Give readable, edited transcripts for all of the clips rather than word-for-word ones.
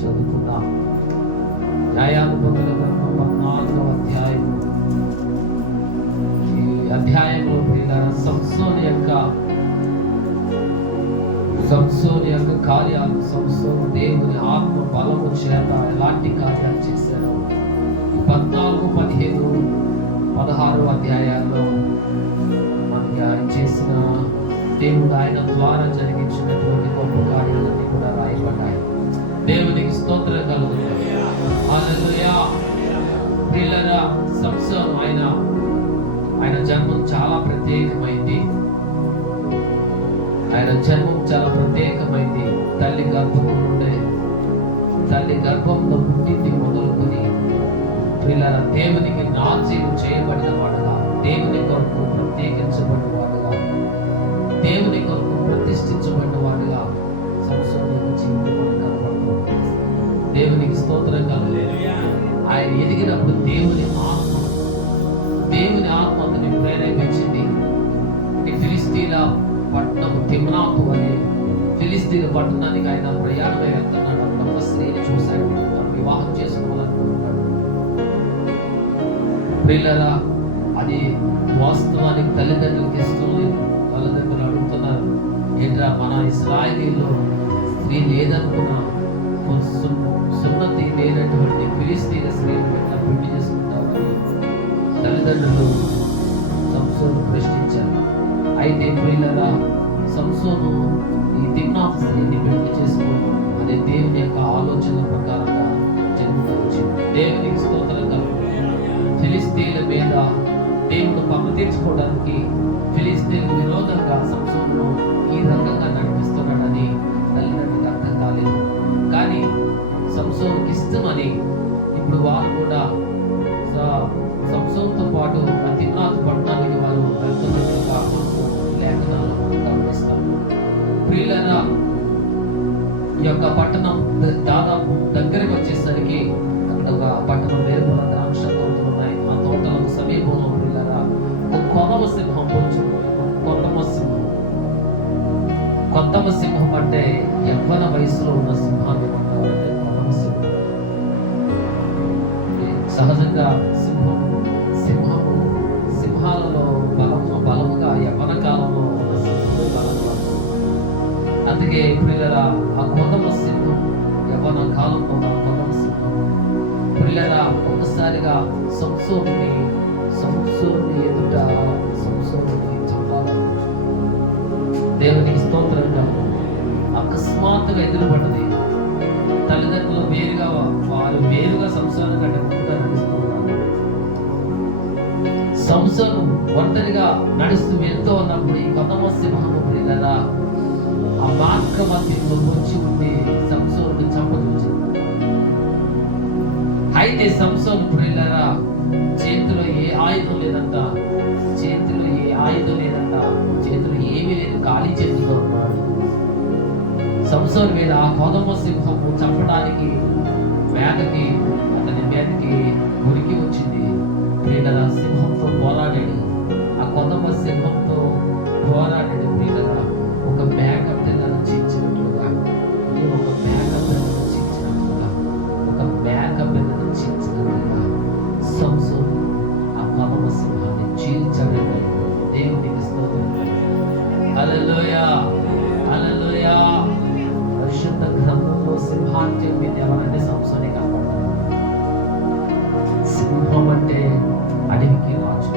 చదువుకున్నాం. న్యాయాధిపతుల గ్రంథం 14వ అధ్యాయం. ఈ అధ్యాయంలో సంసోను యొక్క కార్యాలు, సంసోను దేవుని ఆత్మ బలము చేత ఎలాంటి కార్యాలు చేశారు 14, 15, 16 అధ్యాయాల్లో మనకి ఆయన చేసిన, దేవుడు ఆయన ద్వారా జరిగించినటువంటి గొప్ప కార్యాలన్నీ కూడా రాయబడ్డాయి. దేవునికి స్తోత్రం కలుగుతుంది. హల్లెలూయా. ప్రియులారా, సంసోను ఆయన జన్మం చాలా ప్రత్యేకమైంది. తల్లి గర్భంలో పుట్టింది మొదలుకొని ప్రియులారా, దేవునికి నాజీరు చేయబడిన వాడుగా, దేవుని కొరకు ప్రత్యేకించబడిన వాడుగా, దేవుని కొరకు ప్రతిష్ఠించబడిన వాడుగా సంసోను యొక్క జీవితం మనకు కనబడుతుంది. దేవునికి స్తోత్రం కలుగుతుంది. ఆయన ఎదిగినప్పుడు దేవుని ఆత్మ అతన్ని ప్రేరేపించింది. ఫిలిస్తీన్ల పట్టణం తిమ్నాతు అనే ఫిలిస్తీన్ పట్టణానికి ఆయన ప్రయాణమై వెళ్తున్నాడు. ఒక స్త్రీని చూశాడు, వివాహం చేసుకోవాలనుకుంటున్నాడు. ప్రియులారా, అది వాస్తవానికి తల్లిదండ్రులకి ఇష్టం లేదు. తల్లిదండ్రులు అడుగుతున్నారు, ఏంట్రా మన ఇశ్రాయేలీలో స్త్రీ లేదనుకున్నా, సున్నతి లేనటువంటి ఫిలిస్తీన్ స్త్రీని పెళ్లి చేసుకుంటామని తల్లిదండ్రులు సంసోను ప్రశ్నించారు. అయితే ప్రియులారా, సంసోను ఈ తిమ్నాతు స్త్రీని పెళ్లి చేసుకోవడం అదే దేవుని యొక్క ఆలోచన ప్రకారంగా జరుగుతూ వచ్చింది. దేవునికి స్తోత్రం కలుగుతుంది. ఫిలిస్తీన్ల మీద దేవుడు పగ తీర్చుకోవడానికి ఫిలిస్తీన్లకు విరోధంగా సంసోను ఈ రకంగా నడిపిస్తున్నాడని తల్లిదండ్రులకు అర్థం కాలేదు. కానీ సంసోనుకి ఇష్టమని ఇప్పుడు వారు కూడా సంసోనుతో పాటు తిమ్నాతు పట్టణానికి వారు వెళ్తున్నట్లుగా లేఖనాలు గమనిస్తారు. ప్రియులారా, ఈ యొక్క పట్టణం దాదాపు దగ్గరికి వచ్చేసరికి అక్కడ ఒక పట్టణం వేరుగా ద్రాక్ష తోటలు ఉన్నాయి. ఆ తోటలకు సమీపంలో ప్రియులారా ఒక కొత్తమ సింహం అంటే యవ్వన వయసులో ఉన్న సింహాన్ని అంటే కొత్తమ సింహం. సహజంగా సింహాలలో బలముగా యవ్వన కాలంలో ఉన్న సింహం బలంగా. అందుకే ప్రియులారా, ఆ కొత్తమ సింహం యవ్వన కాలంలో ఉన్న కొత్తమ సింహం ప్రియులారా ఒక్కసారిగా సంసోనుని ఎదుట చంపాలని దేవునికి స్తోత్రంగా అకస్మాత్తుగా ఎదురుపడ్డది. తల్లిదండ్రులు వేరుగా సంసోను కంటే ముందుగా నడుస్తున్నారు. సంసోను ఒంటరిగా నడుస్తూ వెళ్తూ ఉన్నప్పుడు ఈ కొత్తమ సింహము ప్రియులారా ఆ మార్గ మధ్యంలో వచ్చి ఉండి సంసోనుని చంపదూచింది. అయితే సంసోను ప్రియులారా చేతిలో ఏ ఆయుధం లేదంట, చేతిలో ఏమీ లేదు, ఖాళీ చేతిలో ఉన్నాడు. సంసోను మీద ఆ కొదమ సింహము చంపడానికి అతని మీదకి ఉరికి వచ్చింది. ప్రియులారా, సింహంతో పోరాడాడు. ఆ కొదమ సింహంతో పోరాడాడు. ప్రియులారా, ఒక మేక పిల్లను చీల్చినట్లుగా సంసోను ఆ కొదమ సింహాన్ని చీల్చాడని దేవునికి స్తోత్రం. హల్లెలూయా, హల్లెలూయా. పరిశుద్ధ గ్రంథంలో సింహాన్ని చెప్పింది ఎవరంటే సంసోనే కనబడతారు. సింహం అంటే అడవికి రాజు,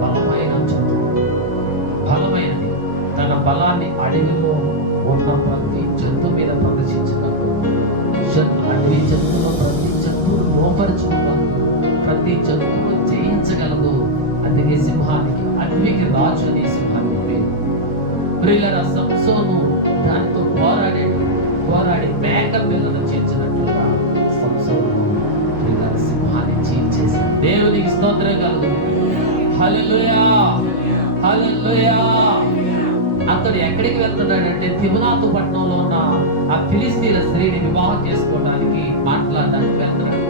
బలమైన జంతువు, బలమైనది. తన బలాన్ని అడవిలో ఉన్న ప్రతి జంతువు మీద ప్రదర్శించినప్పుడు, అడవి జంతువులో ప్రతి జంతువును మోపరుచుకున్నప్పుడు, ప్రతి జంతువును జయించగలదు. అందుకే సింహానికి అడవికి రాజు అనే సింహాన్ని పేరు. ప్రియులారా, సంసోను దానితో పోరాడి మేక పిల్లను చీల్చినట్లుగా సంసోను ప్రియులారా సింహాన్ని చీల్చేశాడు. దేవునికి స్తోత్రం కలుగుతుంది. హల్లెలూయా, హల్లెలూయా. అతడు ఎక్కడికి వెళ్తున్నాడంటే తిమ్నాతు పట్టణంలో ఉన్న ఆ ఫిలిస్తీన్ల స్త్రీని వివాహం చేసుకోవడానికి మాట్లాడడానికి వెళ్తున్నాడు.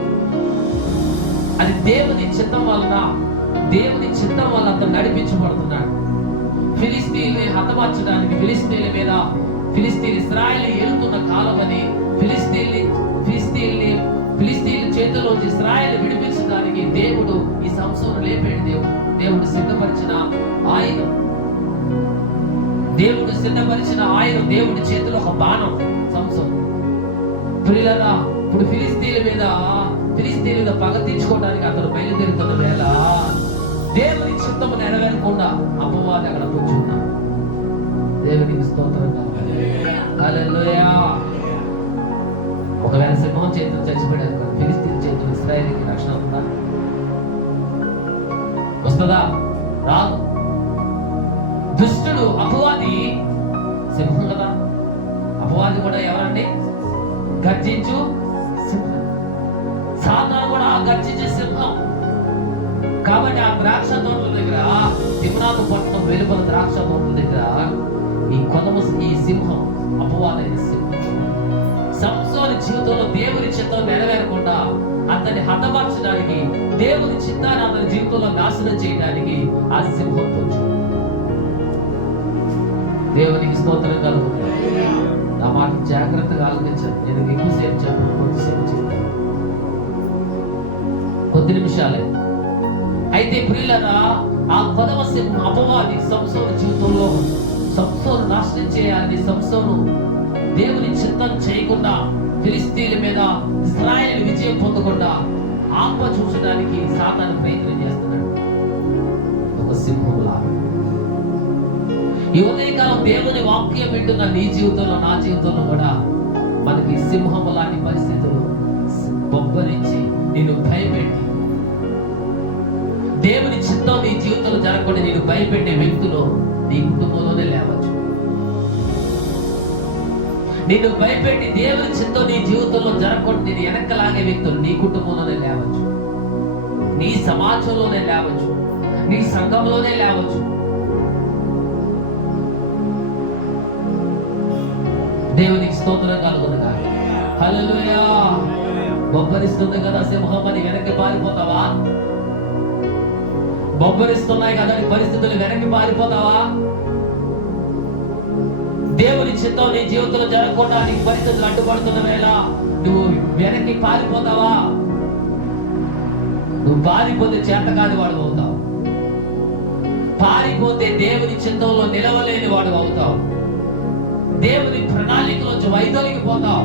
అది దేవుని చిత్తం వల్ల అతను నడిపించబడుతున్నాడు. ఫిలిస్తీన్ని హతమార్చడానికి, ఫిలిస్తీన్ల మీద ఫిలిస్తీన్ ఇశ్రాయేలు ఏలుతున్న కాలం అని సంసోను లేపాడు. దేవుడు సిద్ధపరిచిన ఆయుధం, దేవుడి చేతిలో ఒక బాణం సంసోను. ప్రియులారా, ఇప్పుడు ఫిలిస్తీన్ల మీద పగ తీర్చుకోవడానికి అతను బయలుదేరుతున్న వేళ దేవుని చిత్తము నెరవేరకుండా అపవాది అక్కడ కూర్చున్నాడు. దేవునికి స్తోత్రం. హల్లెలూయా. ఒకవేళ సింహం చేతులు చచ్చిపోయాడు కదా, ఫిలిస్తీన్ చేతులు ఇశ్రాయేలుకి రక్షణ ఉందా? వస్తుందా? రాదు. దుష్టుడు అపవాది సింహం కదా. అపవాది కూడా ఎవరండి? గర్జించు సింహం. సాతాను కూడా గర్జించే సింహం. కాబట్టి ఆ ద్రాక్ష తోటల దగ్గర, తిమ్నాతు పట్టణం వెలుపల ద్రాక్ష తోటల దగ్గర ఈ సింహం, అపవాదైన సింహం సంసోను జీవితంలో దేవుని చిత్తం నెరవేరకుండా అతన్ని హతమార్చడానికి, దేవుని చిత్తాన్ని అతని జీవితంలో నాశనం చేయడానికి ఆ సింహం పొచ్చు. దేవునికి స్తోత్రం కలుగుతుంది. నా మాట జాగ్రత్తగా ఆలోచించాను. నేను ఎక్కువసేపు చెప్పను, కొద్దిసేపు చెప్తాను, కొద్ది నిమిషాలే. అయితే ప్రియులారా, ఆ 10వ సింహం అపవాది సంసోను జీవితంలో సంసోను నాశనం చేయాలని, సంసోను దేవుని చిత్తం చేయకుండా, ఫిలిస్తీన్ల మీద ఇశ్రాయేలు విజయం పొందకుండా ఆప చూసడానికి సాతాను ప్రయత్నం చేస్తున్నాడు. ఒక సింహంలా ఈ ఉదయకాలం దేవుని వాక్యం వింటున్న నీ జీవితంలో, నా జీవితంలో కూడా మనకి సింహం లాంటి పరిస్థితులు బొబ్బరించి నిన్ను భయపెట్టి, దేవుని చిత్తం నీ జీవితంలో జరగకుండా నేను భయపెట్టే వ్యక్తులు నీ కుటుంబంలోనే లేవచ్చు. నిన్ను భయపెట్టి దేవుని చిత్తం నీ జీవితంలో జరగకుండా నేను వెనక్కలాగే వ్యక్తులు నీ కుటుంబంలోనే లేవచ్చు, నీ సమాజంలోనే లేవచ్చు, నీ సంఘంలోనే లేవచ్చు. దేవునికి స్తోత్రం కలుగునుగా. హల్లెలూయా. బొబ్బరిస్తుంది కదా సింహం అని వెనక్కి పారిపోతావా? బొబ్బరిస్తున్నాయి కదా పరిస్థితులు, వెనక్కి పారిపోతావా? దేవుని చిత్తం నీ జీవితంలో జరగకుండా నీకు పరిస్థితులు అడ్డుపడుతున్న వేళ నువ్వు వెనక్కి పారిపోతావా? నువ్వు పారిపోతే చేతకాని వాడు అవుతావు. పారిపోతే దేవుని చిత్తంలో నిలవలేని వాడు అవుతావు. దేవుని ప్రణాళికలోంచి వైదొలిగిపోతావు.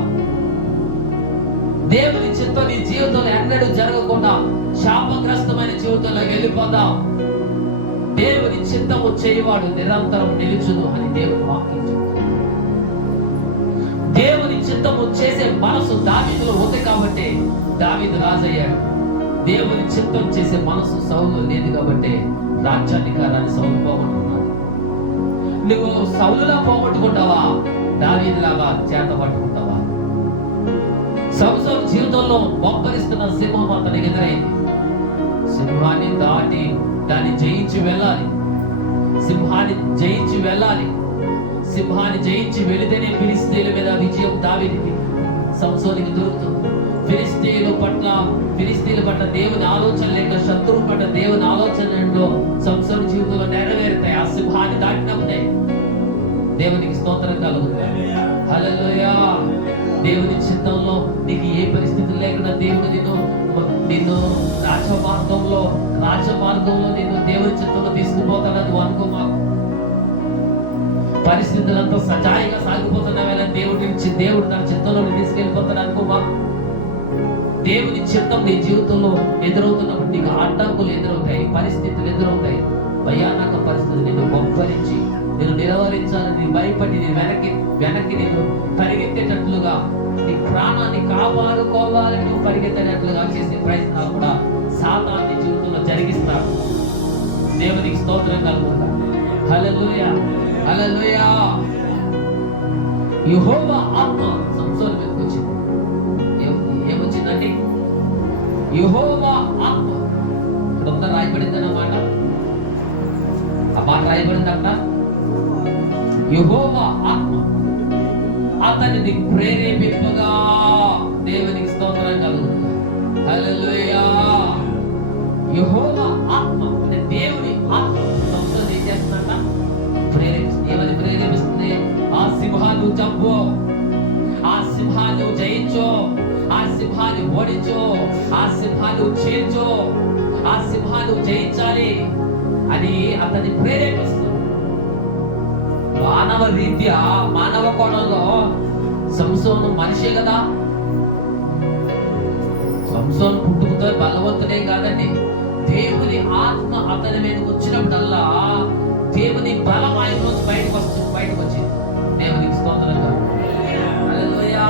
దేవుని చిత్తం నీ జీవితంలో ఎన్నడూ జరగకుండా శాపగ్రస్తమైన జీవితంలో వెళ్ళిపోతావు. దేవుని చిత్తము చేయవాడు నిరంతరం నిలుచును అని దేవుని వాక్యం చెప్తాడు. దేవుని చిత్తము చేసే మనసు దావీదులో ఉంది కాబట్టి దావీదు రాజయ్యాడు. దేవుని చిత్తం చేసే మనసు సౌలు లేదు కాబట్టి రాజ్యాధికారాన్ని సౌలు పోగొట్టుకున్నాడు. నువ్వు సౌలులా పోగొట్టుకుంటావా? దావీదులాగా చేత పట్టుకుంటావా? సంసోను జీవితంలో బొబ్బరిస్తున్న సింహం అతనికి ఎదురైంది. సింహాన్ని దాటి దాన్ని జయించి వెళ్ళాలి. సింహాన్ని జయించి వెళ్ళాలి. సింహాన్ని జయించి వెళితేనే ఫిలిస్తీన్ల మీద విజయం దావీదుకి, సంసోనుకి దొరుకుతుంది. ఫిలిస్తీన్ల పట్ల దేవుని ఆలోచన లేక, శత్రువు పట్ల దేవుని ఆలోచనలో సంసోను జీవితంలో నెరవేరుతాయి. ఆ సింహాన్ని దాటినప్పుడే దేవునికి స్తోత్రం కలుగుతుంది. హల్లెలూయా. దేవుని చిత్తంలో నీకు ఏ పరిస్థితులు లేకుండా దేవుడు నిన్ను రాజమార్గంలో నిన్ను దేవుని చిత్తంలో తీసుకుపోతానని నువ్వు అనుకోమా. పరిస్థితులంతా సజాయిగా సాగిపోతున్న వేళ దేవుడు తన చిత్తంలో తీసుకెళ్ళిపోతాడు అనుకోమా. దేవుని చిత్తం నీ జీవితంలో ఎదురవుతున్నప్పుడు నీకు అడ్డంకులు ఎదురవుతాయి, పరిస్థితులు ఎదురవుతాయి. భయానక పరిస్థితులు నిన్ను బొబ్బరించి, నేను నిలవరించాలని భయపడి నేను వెనక్కి నేను పరిగెత్తేటట్లుగా, నీ ప్రాణాన్ని కాపాడుకోవాలని నువ్వు పరిగెత్తేటట్లుగా చేసే ప్రయత్నాలు కూడా సాతాను జీవితంలో జరిగిస్తాడు. దేవునికి స్తోత్రం కలుగుతా. హల్లెలూయా, హల్లెలూయా. యెహోవా ఆత్మ సంసోను మీదకి వచ్చింది. ఏమొచ్చిందండి? యెహోవా ఆత్మ. ఇక్కడ ఉందా? రాయబడింది అన్నమాట. ఆ మాట రాయబడిందంట. యెహోవా ఆత్మ అతనిని ప్రేరేపింపగా. దేవునికి స్తోత్రం కలుగుతుంది. హల్లెలూయా. యెహోవా ఆత్మ అంటే దేవుని ఆత్మ సంసోను ఏం చేస్తుందంట? ప్రేరేపిస్తుంది. ఏమని ప్రేరేపిస్తుంది? ఆ సింహాన్ని చంపు, ఆ సింహాన్ని జయించు, ఆ సింహాన్ని ఓడించు, ఆ సింహాన్ని చీల్చు, ఆ ఆ సింహాన్ని జయించాలి అని అతన్ని ప్రేరేపిస్తుంది. మానవ రీత్యా, మానవ కోణంలో సంసోను మనిషే కదా. సంసోను పుట్టుకతో బలవంతుడే కాదండి. దేవుని ఆత్మ అతని మీద వచ్చినప్పుడల్లా దేవుని బలం ఆయన రోజు బయటకు వచ్చింది. దేవునికి స్తోత్రంగా. హల్లెలూయా.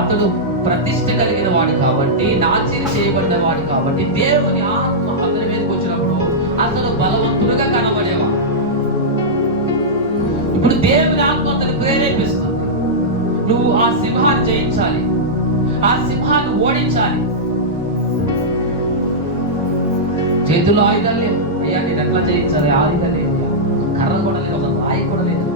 అతడు ప్రతిష్ఠ కలిగిన వాడు కాబట్టి, నాశనం చేయబడిన వాడు కాబట్టి, దేవుని ఆత్మ అతని మీదకి వచ్చినప్పుడు అతడు బలవంతుడుగా కనబడేవాడు. ఇప్పుడు దేవుని ఆత్మ అతను ప్రేరేపిస్తుంది. నువ్వు ఆ సింహాన్ని జయించాలి, ఆ సింహాన్ని ఓడించాలి. చేతుల్లో ఆయుధాలు లేవు. అయ్యా నేను ఎట్లా జయించాలి? ఆయుధాలు లేవు, కర్ర కూడా లేదు, ఒక రాయి కూడా లేదు,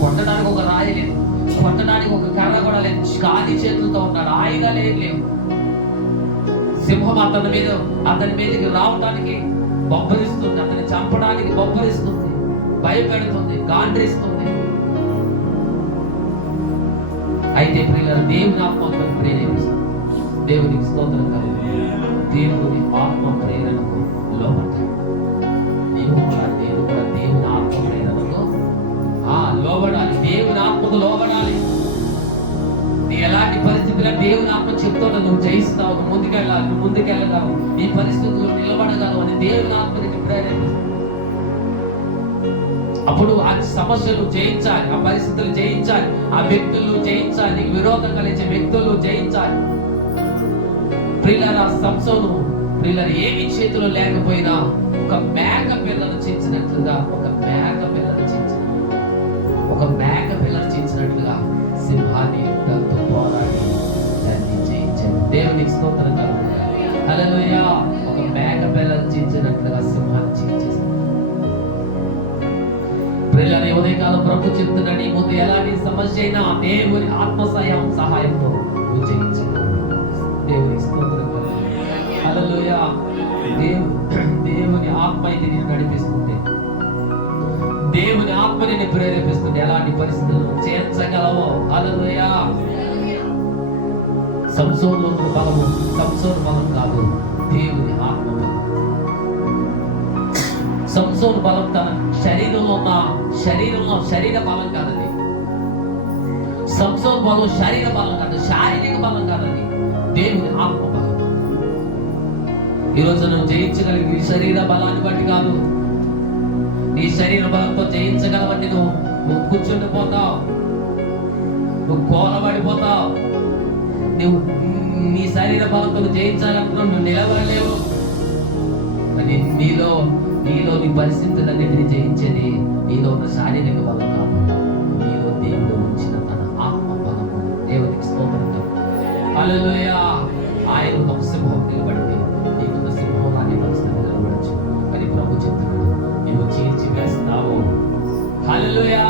కొట్టడానికి ఒక రాయి లేదు, కొట్టడానికి ఒక కర్ర కూడా లేదు, ఖాళీ చేతులతో ఉన్నాడు, ఆయుధాలు ఏం లేవు. సింహం అతని మీదకి రావడానికి బొబ్బరిస్తుంది, అతన్ని చంపడానికి బొబ్బరిస్తుంది, భయపెడుతుంది, గాండ్రిస్తుంది. అయితే ప్రియులారా, దేవుని ఆత్మ అతను ప్రేరేపిస్తుంది. దేవునికి స్తోత్రం కాదు. దేవుని ఆత్మ ప్రేరణకు లోబడతాడు. నేను కూడా దేవుని ఆత్మ ప్రేరణకు లోబడాలి. దేవుని ఆత్మకు లోబడాలి. నీ ఎలాంటి పరిస్థితుల్లో దేవుని ఆత్మ చెప్తున్నా నువ్వు జయిస్తావు, నువ్వు ముందుకెళ్ళగలవు, నీ పరిస్థితుల్లో నిలబడగలవు అని దేవుని ఆత్మ నీకు ప్రేరేపిస్తుంది. అప్పుడు ఆ సమస్యలు జయించాలి, ఆ పరిస్థితులు జయించాలి, ఆ వ్యక్తులు జయించాలి, నీకు విరోధం కలిగించే వ్యక్తులు జయించాలి. ప్రియులారా, సంసోను ప్రియులారా ఏమి చేతిలో లేకపోయినా ఒక మేక పిల్లను చించినట్లుగా సింహాన్ని యుద్ధంతో పోరాడి దాన్ని జయించాడు. దేవునికి స్తోత్రం కలుగుతుంది. హల్లెలూయా. ఒక మేక పిల్లను చించినట్లుగా సింహాన్ని చించేశాడు. ప్రియులారా, ఉదయకాలం ప్రభు చెప్తున్నాడు, నీ ముందు ఎలాంటి సమస్య అయినా దేవుని ఆత్మ సహాయంతో నువ్వు జయించాలి. దేవునికి స్తోత్రం కలుగుతుంది. హల్లెలూయా. దేవుని ఆత్మ ఇది నిన్ను నడిపిస్తుంది. దేవుని ఆత్మ నిన్ను ప్రేరేపిస్తుంది. ఎలాంటి పరిస్థితులను చేర్చగలవో. హల్లెలూయా. సంసోను బలం కాదు, దేవుని ఆత్మ బలం. సంసోను బలం తన శరీర బలం కాదండి. సంసోను బలం శరీర బలం కాదు, శారీరక బలం కాదండి, దేవుని ఆత్మ బలం. ఈరోజు నువ్వు జయించగలిగి నీ శరీర బలాన్ని బట్టి కాదు. నీ శరీర బలంతో జయించగలవని నువ్వు కూర్చుండిపోతావు, నువ్వు కోలబడిపోతావు. నువ్వు నీ శరీర బలంతో జయించాలనుకున్నావు, నువ్వు నిలబడలేవు. అని నీలో నీ పరిస్థితులన్నిటిని జయించేది నీలో ఉన్న శారీరక బలం కాదు, నీలో దేవుడు ఉంచిన తన ఆత్మ బలం. దేవునికి స్తోత్రం. హల్లెలూయా. ఆయన ఒక సింహం నిలబడితే నీకున్న సింహం లాంటి పరిస్థితి నిలబడచ్చు. కానీ ప్రభు చెప్తున్నాడు, నువ్వు చీల్చి వేస్తావు. హల్లెలూయా.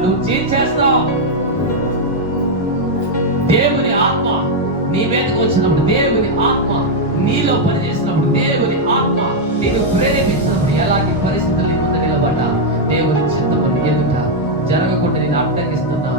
నువ్వు చీల్చేస్తావు. దేవుని ఆత్మ నీ మీదకి వచ్చినప్పుడు, దేవుని ఆత్మ నీలో పనిచేసినప్పుడు, దేవుని ఆత్మ నేను ప్రేరేపించినప్పుడు ఎలాంటి పరిస్థితులు నీ ముందు నిలబడ్డా దేవుని చిత్తము ఎదుట జరగకుండా నేను అడ్డగిస్తున్నా.